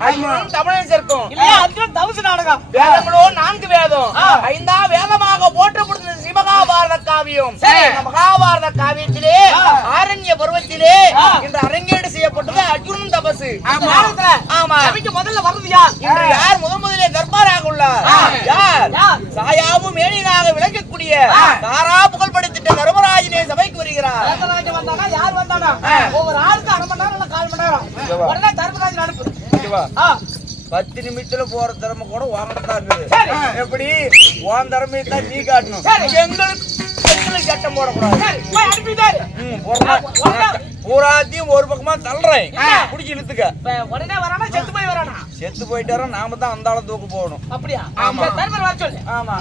தமிழன் சேர்க்கும் இல்லையா? அதுக்கு தவசு நாடகம். வேதங்களோ 4 வேதம். 5ஆம் வேதமாக போற்றப்படுகிறது ஸ்ரீமகாபாரத காவியம். மகாபாரத காவியத்திலே ஆரண்ய பருவத்திலே இன்று அரங்கேடு செய்யப்பட்டது அர்ஜுனன் தபசு. ஆமா. சபைக்கு முதல்ல வர்றது யார்? இன்று யார் முதலிலே தர்பாராக உள்ளார்? யார்? சாயாவும் மேனியாக விளங்கக்கூடிய தாரா புகழ் படைத்திட்ட தர்மராஜனே சபைக்கு வருகிறார். தர்மராஜன் வந்தானா? யார் வந்தானா? ஒவ்வொரு ஆளுக்கு 1/2 மணி நேரம் இல்ல 1/4 மணி நேரம். உடனே தர்மராஜன் அனுப்பு. 10 நிமிஷத்துல போற திறமை கூட வாங்கத்தான் இருக்குது. எப்படி உன் திறமையை தான் நீ காட்டணும். எங்களுக்கு சட்டம் போடக்கூடாது. பூராத்தையும் ஒரு பக்கமா தள்ளுறேன். குடிச்சு இழுத்துக்க. உடனே வரானா செத்து போய் வரானா? செத்து போயிட்டாரா நாம தான் அந்த ஆள தூக்கு போகணும். அப்படியா? ஆமா. தர்மர் வர சொல்லு. ஆமா.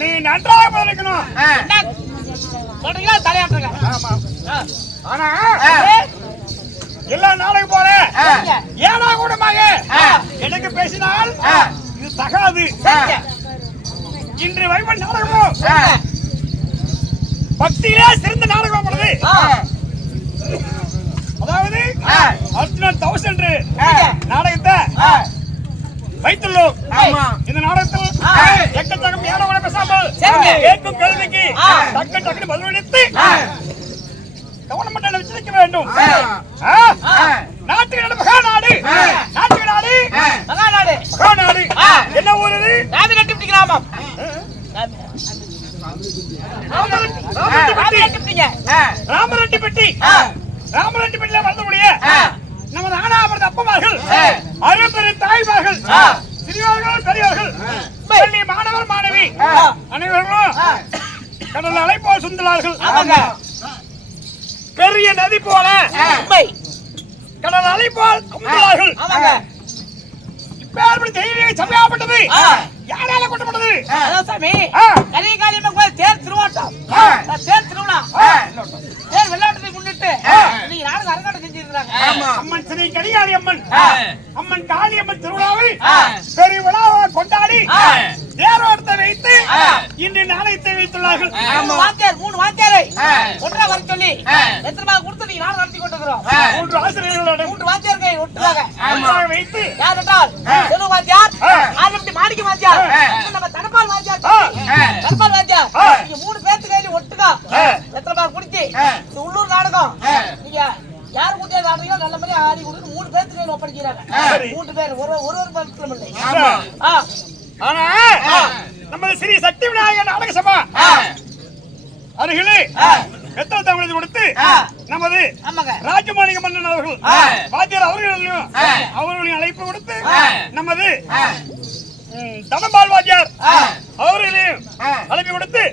நீ நன்றாக பதிலளிக்கணும். தலையாட்டுங்க. ஆனா எல்லா நாளைக்கு போல ஏனா கூடமாக எனக்கு பேசினால் இது தகாது. இன்று வைபன் நாடகமும் பக்தியிலே சிறந்த நாடகம் உள்ளது. அதாவது அர்ஜுனன் தவசு என்று நாடகத்தை வைத்துள்ளோம். இந்த நாடகத்தில் எக்கச்சக்கம் ஏனோட பேசாமல் கேட்கும் கேள்விக்கு டக்கு டக்குனு பதிலளித்து கவர்மெண்ட் விசாரிக்க வேண்டும். நாட்டுக்கு மகாநாடு, நாட்டுக்கு நாடு மகாநாடு, மகாநாடு என்ன ஊர் இது? ராமரெட்டிப்பட்டி கிராமம். ராமரெட்டிப்பட்டி, ராமரெட்டிப்பட்டியில வரக்கூடிய நமது ஆனாபுரத்து அப்பமார்கள், அரும்பெரு தாய்மார்கள், சிறியவர்கள் பெரியவர்கள், பள்ளி மாணவர் மாணவி அனைவர்களும் கடல் அலை போல் சுந்தலார்கள். பெரிய நதி போல கடல் அலை போல் கும்பலார்கள். இப்ப தைரியம் சபையாப்பட்டது யாரால கொட்டப்பட்டது? சாமி கலிகாலியம்மன் கோயில் தேர் திருவாட்டம், தேர் திருவிழா, தேர் வெள்ளாட்டத்தை முன்னிட்டு விட்டு நீங்க நானும் அரங்காட்டம் செஞ்சிருக்காங்க. அம்மன் ஸ்ரீ கடிகாரி அம்மன் அம்மன் காளி அம்மன் திருவிழாவை பெரிய விழாவை கொண்டாடி தேரோட்டத்தை வைத்து இன்று நாளையத்தை வைத்துள்ளார்கள். மூணு வாத்தியாரை ஒன்றா வர சொல்லி எத்தனை ரூபாய் கொடுத்து நீங்க நானும் நடத்தி கொண்டிருக்கிறோம். 3 ஆசிரியர்களோட 3 வாத்தியார்கள் ஒட்டுறாங்க வைத்து யார் என்றால் செல்வ வாத்தியார், ஆரம்பி மாணிக்க வாத்தியார், நம்ம தனபால் வாத்தியார், தனபால் வாத்தியார். நீங்க 3 பேருக்கு கையில ஒட்டுதா எத்தனை ரூபாய் குடிச்சு இந்த உள்ளூர் நாடகம் நீங்க யாரு கூட்டியா ஆடுறீங்களோ நல்ல மாதிரி ஆடி கொடுத்து 3 பேருக்கு கையில ஒப்படைக்கிறாங்க. 3 பேர் ஒரு பக்கத்துல இல்லை. ஆனா நம்ம ஸ்ரீ சக்தி விநாயகர் நாடக சபா அருகிலே எத்தனை தமிழ் கொடுத்து நமது ராஜமாணிக மன்னன் அவர்கள் வாத்தியார் அவர்களின் அழைப்பு கொடுத்து நமது தனபால் வாத்தியார் அவர்களையும் அழைப்பு கொடுத்து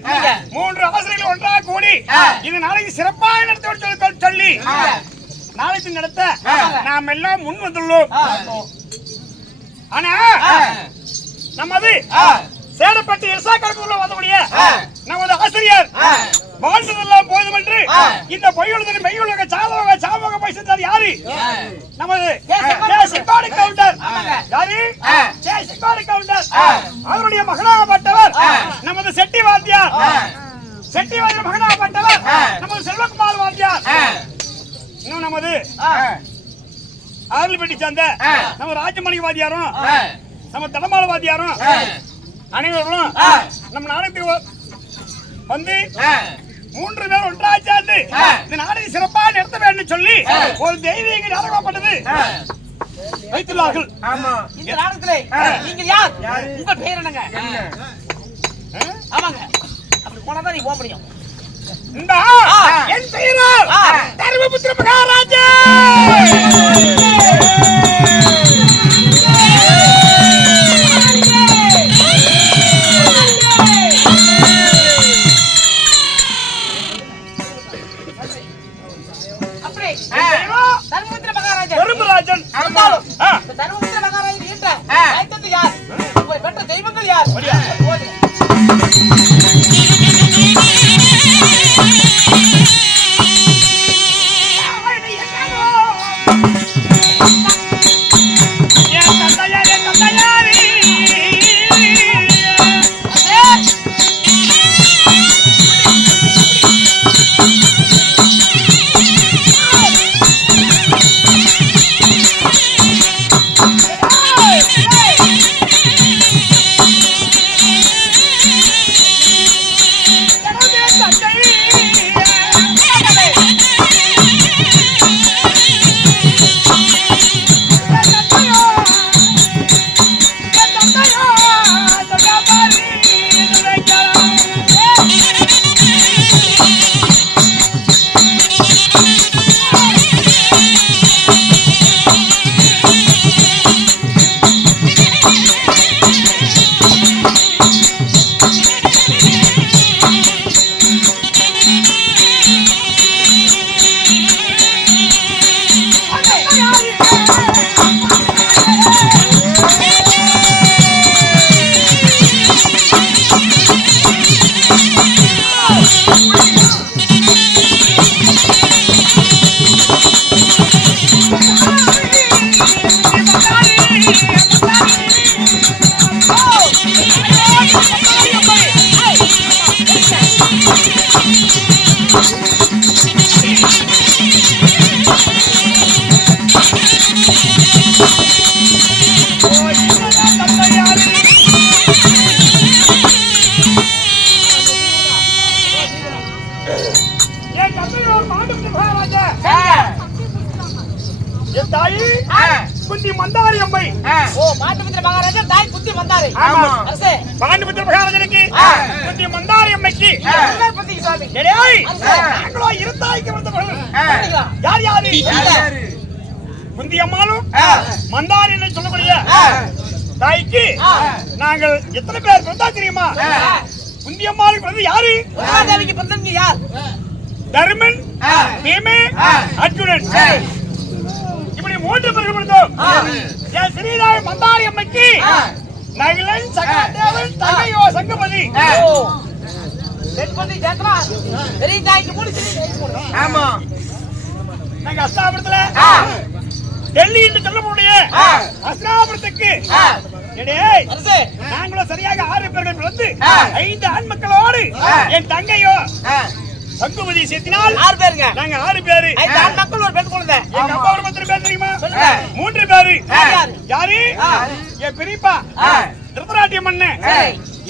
3 ஆசிரியர்கள் ஒன்றாக கூடி இது நாளைக்கு சிறப்பாக நடத்த சொல்லி நாளைக்கு நடத்த நாம் எல்லாம் முன் வந்துள்ளோம். ஆனா நமது சேடப்பட்டு எஸ்ஆ கருப்புள்ள வந்தபடிய நமது ஆசிரியர் வாழ்ந்ததெல்லாம் போதும் என்று இந்த பொய்யுள்ளது மெய்யுள்ளக சாமக பேசுறது யாரு? நமது சிப்பாடி கவுண்டர். யாரு? சிப்பாடி கவுண்டர். அவருடைய மகனாகப்பட்டவர் நமது செட்டி வாத்தியார். செட்டி வாத்தியார் மகனாகப்பட்டவர் நமது செல்வகுமார் வாத்தியார். இன்னும் நமது ஆர்லிப்பட்டி சேர்ந்த நம்ம ராஜமணி வாத்தியாரும் நம்ம தடமால வாத்தியாரும் அனைவர்களும் நம்ம நாடகத்துக்கு வந்து 3 பேர் ஒன்றாக சேர்ந்து இந்த நாடகத்தை சிறப்பாக நடத்த வேண்டும் சொல்லி ஒரு தெய்வீக நாடகப்பட்டது வைத்துள்ளார்கள். இந்த நாடகத்திலே நீங்கள் யார்? உங்கள் பெயர் என்னங்க? ஆமாங்க, அப்படி போனா நீ போக முடியும். இந்த என் பெயரோ தர்மபுத்திர மகாராஜா. தர்மபுத்திர மகாராஜன் தர்மராஜன். தர்மபுத்திர மகாராஜன் என்ற ஐத்தத்து யார்? உங்களை பெற்ற தெய்வங்கள் யார்? குந்தி மந்தாரி அம்மை. ஓ, பாண்டுபுத்திர மகாராஜன் தாய் குந்தி மந்தாரி. அரசே, பாண்டுபுத்திர மகாராஜனுக்கு குந்தி மந்தாரி அம்மைக்கு பத்திக்கு சாமி. டேய், நாங்களோ இருத்தாய்க்கு வந்தவர்கள். யார் யாரு? குந்தி அம்மாளும் மந்தாரி என்று சொல்லக்கூடிய தாய்க்கு நாங்கள் எத்தனை பேர் பிறந்தா தெரியுமா? குந்தி அம்மாளுக்கு பிறந்து யாரு? தேவிக்கு பிறந்தவங்க யார்? தர்மன், பீமே, அர்ஜுனன். இப்படி 3 பேர்கள் பிறந்தோம். என் ஸ்ரீராய் மந்தாரி அம்மைக்கு நகிலன், சகாதேவன், தங்கையோ சங்கமதி. பெண்பதி ஜாத்ரா பெரிய தாய்க்கு மூணு சிறிய தாய்க்கு மூணு. ஆமா. நாங்க அஸ்தாபுரத்துல டெல்லி என்று சொல்லக்கூடிய அஸ்தாபுரத்துக்கு நாங்களும் சரியாக 6 பேர்கள் வந்து 5 ஆண் மக்களோடு என் தங்கையோ சங்குமதி சேர்த்தினால் 6 பேருங்க. நாங்க 6 பேரு. 5 ஆண் மக்கள் ஒரு பெண் குழந்தை. எங்க அப்பா ஒரு 10 பேர் தெரியுமா? 3 பேரு. யாரு? என் பெரியப்பா திருப்பராட்டிய மண்ணு,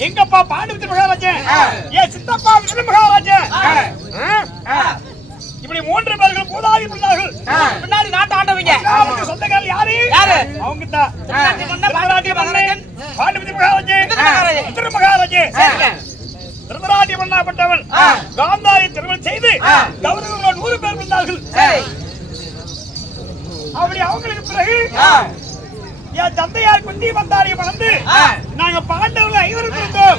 எங்க அப்பா பாண்டிபத்திர மகாராஜன், என் சித்தப்பா விஷ்ணு மகாராஜன். இப்படி 3 பேர்கள் பூதாதி பிள்ளைகள். பின்னாடி நாட்டு ஆண்டவங்க. சொந்தக்காரர் யாரு? அவங்க தான் திருப்பராட்டிய மகாராஜன், பாண்டிபத்திர மகாராஜன், விஷ்ணு மகாராஜன். திருப்பராட்டிய மன்னாப்பட்டவன் காந்தாரி திருமணம் செய்து கௌரவங்களோடு 100 பேர் இருந்தார்கள். அப்படி அவங்களுக்கு பிறகு என் தந்தையார் குந்தி மந்தாரியை மணந்து நாங்க பாண்டவர்கள் 5 பேர் இருந்தோம்.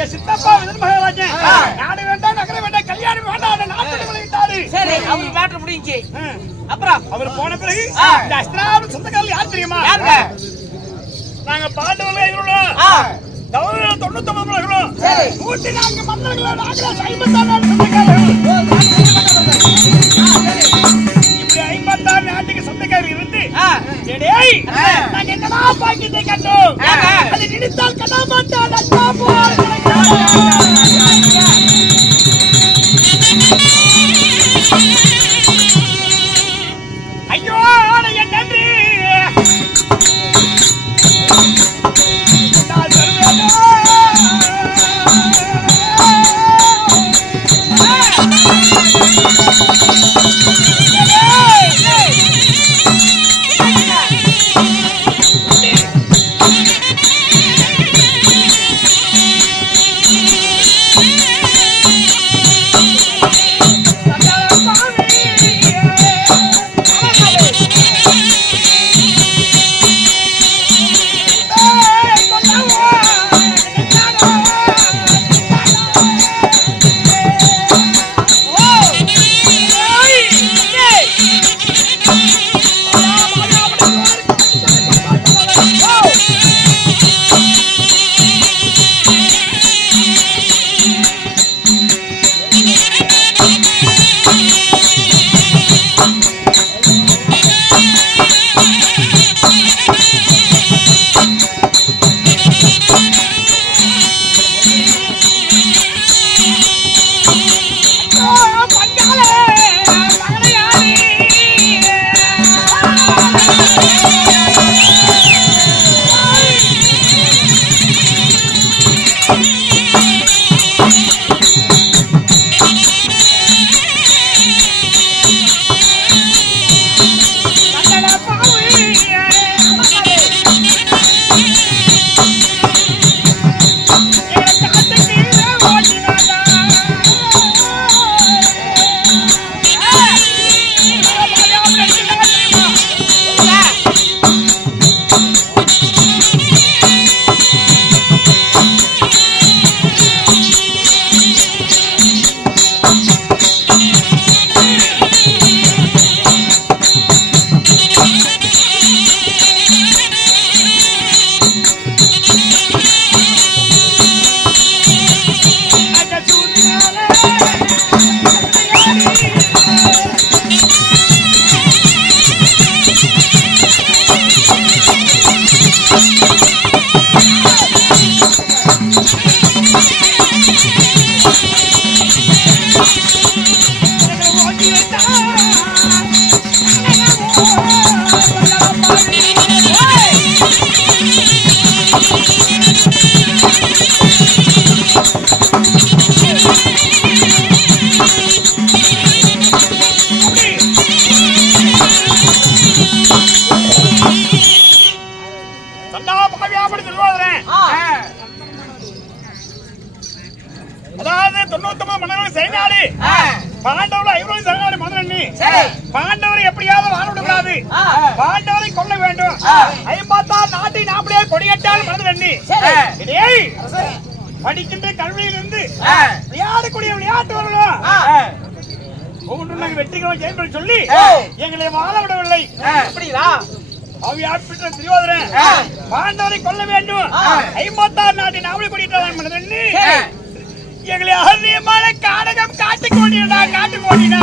என் சித்தப்பா விஷ்ணு மகாராஜன் நாடு வேண்டாம் நகர வேண்டாம் கல்யாணம் வேண்டாம் நாட்டு விளைவிட்டாரு. அப்புறம் அவர் போன பிறகு இந்த அஸ்திராபுரம் சொந்தக்காரர்கள் யார் தெரியுமா? நாங்க பாண்டவர்கள் 5 கௌரவ 99 பேர்களும் 104 மன்னர்களோட ஆகிற 54 சொந்தக்காரர்கள். இப்படி 56 நாட்டுக்கு சொந்தக்காரர்கள் இருந்து நாங்க என்னடா பாக்கியத்தை கண்டோம், அதை நினைத்தால் கடாமாட்டால் ஐயோ என் நன்றி அதாவது 99 மன்னர்கள் செய்தாலே பாண்டவரை 5 சரணாடி முதலண்ணி பாண்டவரை எப்படியாவது வாழ விடக்கூடாது, பாண்டவரை கொல்ல வேண்டும். 56 நாட்டை நாமளே கொடியேற்றால் முதலண்ணி படிக்கின்ற கல்வியிலிருந்து விளையாடக்கூடிய விளையாட்டு வரணும். ஒவ்வொன்றும் நாங்கள் வெற்றிகளும் ஜெயிப்பேன் சொல்லி எங்களை வாழ விடவில்லை. திரியோதரன் பாண்டவரை கொல்ல வேண்டும், 56 நாட்டை நாமளே கொடியேற்றால் முதலண்ணி எங்களை அருமையான காடகம் காட்டு கோடினா காட்டு கோடினா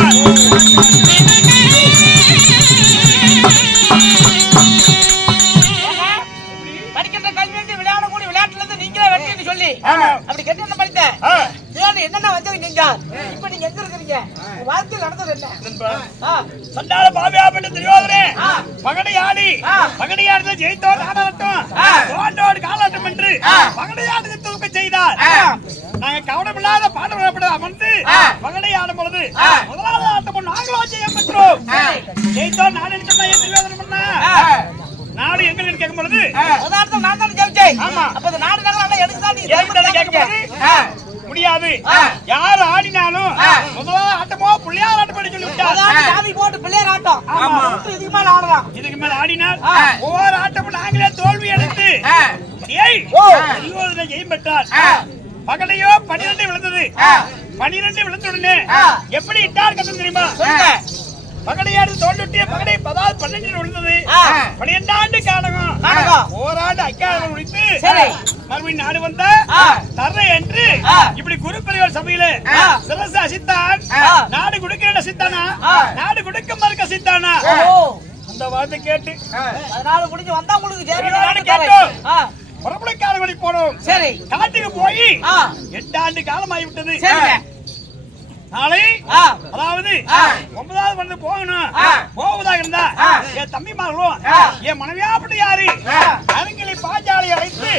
படிக்கின்ற கல்வி வந்து விளையாடக்கூடிய விளையாட்டுல இருந்து நீங்களே வெட்டின்னு சொல்லி அப்படி கெட்டு படித்தேன் என்னென்ன வச்சது நீங்க இப்ப நீங்க எங்க இருக்கிறீங்க வாழ்க்கையில் நடந்தது என்ன சண்டால பாவியாபட்டு தெரியாதே பகடையாடி பகடையாடுத ஜெயித்தோர் ஆடட்டும் தோண்டோடு காலாட்டம் என்று பகடையாடுத தூக்க செய்தார் நாங்க கவனமில்லாத பாடப்பட அமர்ந்து பகடையாடும் பொழுது முதலாவது ஆட்டம் நாங்களும் ஜெயம் பெற்றோம் ஜெயித்தோர் நாடு சொன்னா ஏன் தெரியாத பண்ணா நாடு எங்க கேட்கும் பொழுது உதாரணம் நான் தான் ஜெயிச்சேன் ஆமா அப்ப நாடு நகரம் எடுத்துதான் நீ கேட்கும் பொழுது முடியாது யார் ஆடினாலும் முதல்ல ஆட்டமோ பிள்ளையார் ஆட்டம் பண்ணி சொல்லி விட்டார் ஜாதி போட்டு பிள்ளையார் ஆட்டம் இதுக்கு மேல ஆடலாம் இதுக்கு மேல ஆடினால் ஒவ்வொரு ஆட்டமும் நாங்களே தோல்வி அடைந்து ஜெயம் பெற்றார் பகலையோ 12 விழுந்தது 12 விழுந்த உடனே எப்படி இட்டார் கத்தம் தெரியுமா பகடையாடு தோண்டுட்டிய பகடை 12 விழுந்தது 12 ஆண்டு காலகம் ஓராண்டு அக்காலம் முடித்து மறுபடியும் நாடு வந்த தர என்று இப்படி குருப்பெரியவர் சபையில சிரசு அசித்தான் நாடு கொடுக்கிற சித்தானா நாடு கொடுக்க மறுக்க சித்தானா அந்த வார்த்தை கேட்டு அதனால முடிஞ்சு வந்தா உங்களுக்கு கேட்டோம் புறப்படக்காரர்களை போனோம் சரி காட்டுக்கு போய் 8 ஆண்டு காலம் ஆகிவிட்டது நாளை அதாவது 9வது வந்து போகணும் போவதாக இருந்தா என் தம்பிமார்களும் என் மனைவியாப்பட்டு யாரு அவங்களை பாஞ்சாலை அழைத்து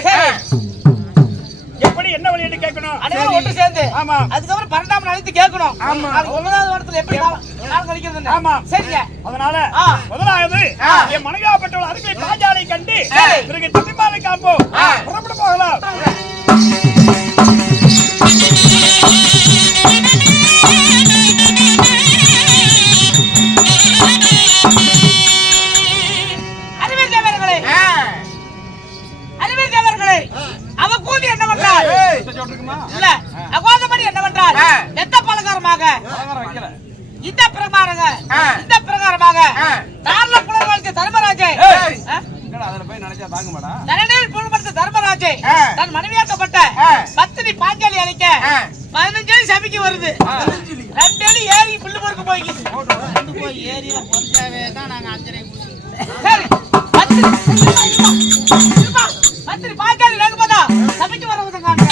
எப்படி என்ன வழி என்று கேட்கணும் அனைவரும் ஒன்று சேர்ந்து ஆமா அதுக்கப்புறம் 12ஆம் அழைத்து கேட்கணும் அது 9வது வருடத்துல எப்படி நாள் கழிக்கிறது ஆமா சரிங்க அதனால முதலாவது என் மனைவியாப்பட்டவள் அவர்களை பாஞ்சாலை கண்டு பிறகு தம்பிமாரை காப்போம் புறப்பட போகலாம் அவக்கூதி என்ன பண்றார் இல்ல அகோதபடி என்ன பண்றார் எந்த பலகாரமாக இந்த பிரகாரமாக தார்ல புலவர்களுக்கு தர்மராஜே தரணியில் புலவர்களுக்கு தர்மராஜே தன் மனைவியாக்கப்பட்ட பத்தினி பாஞ்சாலி அழைக்க 15 சபைக்கு வருது 2 அடி ஏறி புல்லு பொறுக்க போய் ஏரியில பொறிச்சாவே தான் நாங்க 5 சரி பத்திரி பாஞ்சாலி ரகுபதா சபைக்கு வரவுதான்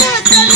செல்வ